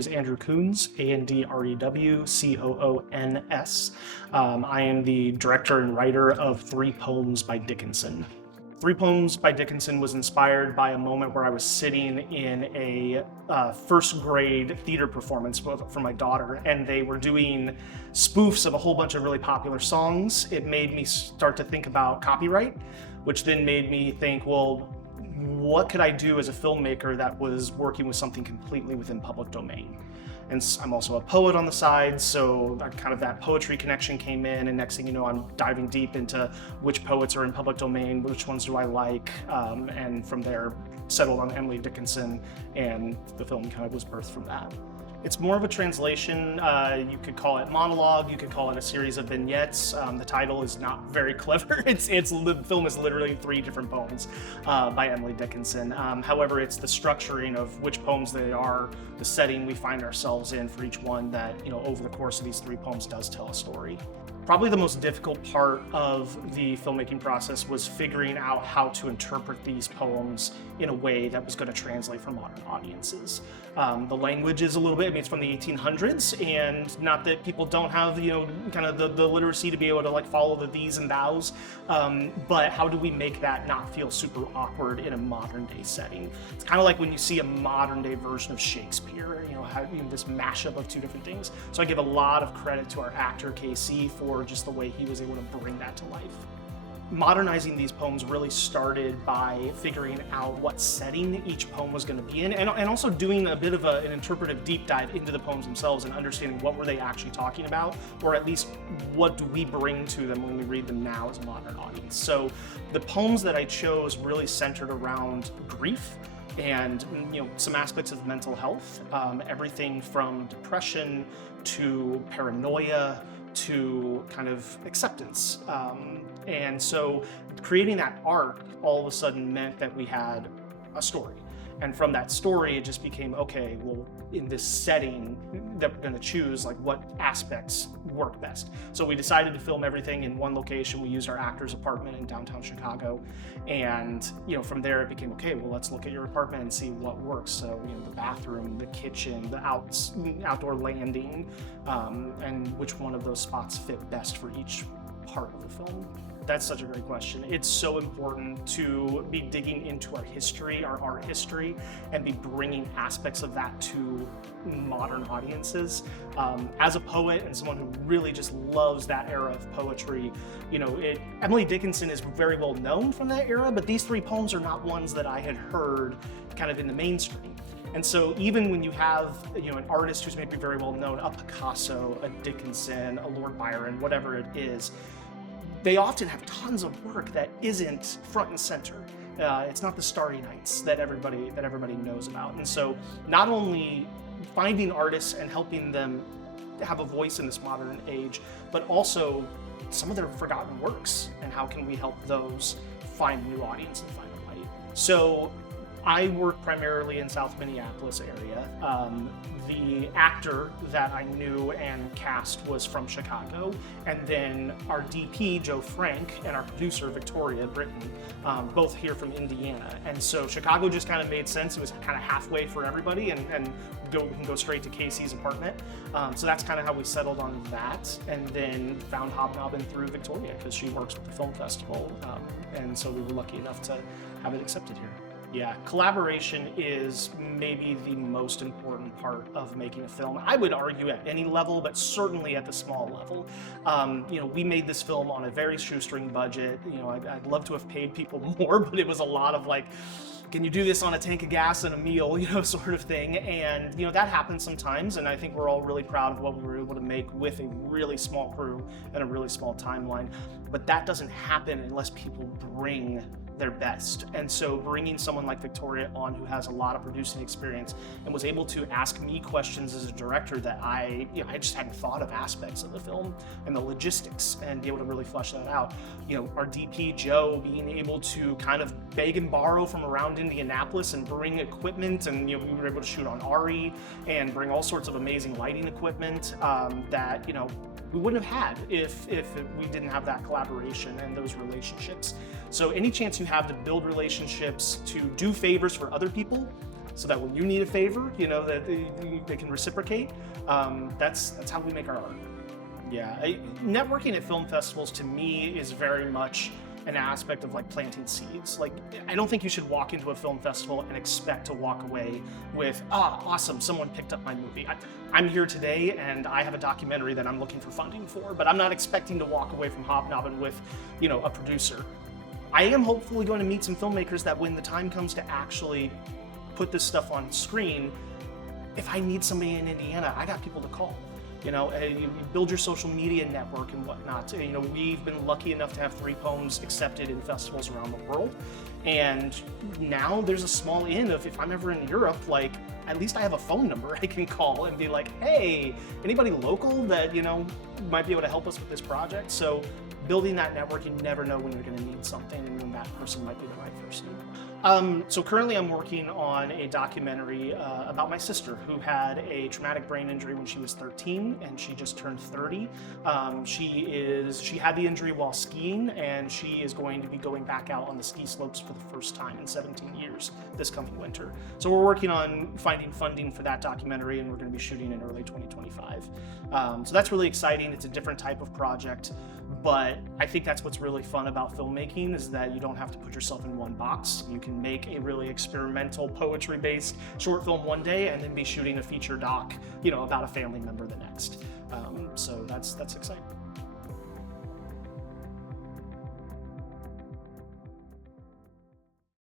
is Andrew Coons, Andrewcoons. I am the director and writer of Three Poems by Dickinson. Three Poems by Dickinson was inspired by a moment where I was sitting in a first grade theater performance for my daughter, and they were doing spoofs of a whole bunch of really popular songs. It made me start to think about copyright, which then made me think, well, what could I do as a filmmaker that was working with something completely within public domain? And I'm also a poet on the side, so kind of that poetry connection came in, and next thing you know, I'm diving deep into which poets are in public domain, which ones do I like, and from there settled on Emily Dickinson, and the film kind of was birthed from that. It's more of a translation. You could call it monologue, you could call it a series of vignettes. The title is not very clever. The film is literally 3 different poems by Emily Dickinson. However, it's the structuring of which poems they are, the setting we find ourselves in for each one that, over the course of these 3 poems does tell a story. Probably the most difficult part of the filmmaking process was figuring out how to interpret these poems in a way that was going to translate for modern audiences. The language is a little bit, it's from the 1800s, and not that people don't have, kind of the literacy to be able to follow the these and thous, but how do we make that not feel super awkward in a modern day setting? It's kind of like when you see a modern day version of Shakespeare, this mashup of 2 different things. So I give a lot of credit to our actor, KC, for just the way he was able to bring that to life. Modernizing these poems really started by figuring out what setting each poem was going to be in, and also doing a bit of an interpretive deep dive into the poems themselves and understanding what were they actually talking about, or at least what do we bring to them when we read them now as a modern audience. So the poems that I chose really centered around grief and some aspects of mental health, everything from depression to paranoia to kind of acceptance. And so creating that arc all of a sudden meant that we had a story. And from that story, it just became, okay, well, in this setting that we're going to choose, what aspects work best. So we decided to film everything in one location. We used our actor's apartment in downtown Chicago. And, from there it became, okay, well, let's look at your apartment and see what works. So, the bathroom, the kitchen, the outdoor landing, and which one of those spots fit best for each part of the film. That's such a great question. It's so important to be digging into our history, our art history, and be bringing aspects of that to modern audiences. As a poet and someone who really just loves that era of poetry, Emily Dickinson is very well known from that era, but these 3 poems are not ones that I had heard kind of in the mainstream. And so even when you have, an artist who's maybe very well known, a Picasso, a Dickinson, a Lord Byron, whatever it is, they often have tons of work that isn't front and center. It's not the Starry Nights that everybody knows about. And so not only finding artists and helping them have a voice in this modern age, but also some of their forgotten works, and how can we help those find a new audience and find a light. So I work primarily in South Minneapolis area. The actor that I knew and cast was from Chicago, and then our DP, Joe Frank, and our producer, Victoria Britton, both here from Indiana. And so Chicago just kind of made sense. It was kind of halfway for everybody, and we can go straight to Casey's apartment. So that's kind of how we settled on that, and then found Hobnobben through Victoria, because she works with the film festival, and so we were lucky enough to have it accepted here. Yeah, collaboration is maybe the most important part of making a film. I would argue at any level, but certainly at the small level. We made this film on a very shoestring budget. I'd love to have paid people more, but it was a lot of can you do this on a tank of gas and a meal, sort of thing. And, that happens sometimes. And I think we're all really proud of what we were able to make with a really small crew and a really small timeline. But that doesn't happen unless people bring their best. And so bringing someone like Victoria on, who has a lot of producing experience and was able to ask me questions as a director that I just hadn't thought of aspects of the film and the logistics, and be able to really flesh that out. Our DP, Joe, being able to kind of beg and borrow from around Indianapolis and bring equipment, and we were able to shoot on RE and bring all sorts of amazing lighting equipment that we wouldn't have had if we didn't have that collaboration and those relationships. So any chance you have to build relationships, to do favors for other people, so that when you need a favor, you know, that they can reciprocate. That's how we make our art. Yeah, networking at film festivals to me is very much an aspect of like planting seeds. Like, I don't think you should walk into a film festival and expect to walk away with, awesome, someone picked up my movie. I'm here today and I have a documentary that I'm looking for funding for, but I'm not expecting to walk away from Hobnobben with, you know, a producer. I am hopefully going to meet some filmmakers that when the time comes to actually put this stuff on screen, if I need somebody in Indiana, I got people to call. You know, you build your social media network and whatnot. You know, we've been lucky enough to have 3 poems accepted in festivals around the world. And now there's a small in of, if I'm ever in Europe, like, at least I have a phone number I can call and be like, hey, anybody local that, you know, might be able to help us with this project? So building that network, you never know when you're going to need something and when that person might be the right person. So currently I'm working on a documentary about my sister who had a traumatic brain injury when she was 13 and she just turned 30. She had the injury while skiing and she is going to be going back out on the ski slopes for the first time in 17 years this coming winter. So we're working on finding funding for that documentary and we're going to be shooting in early 2025. So that's really exciting. It's a different type of project, but I think that's what's really fun about filmmaking is that you don't have to put yourself in one box. You can make a really experimental poetry-based short film one day and then be shooting a feature doc, you know, about a family member the next. So that's exciting.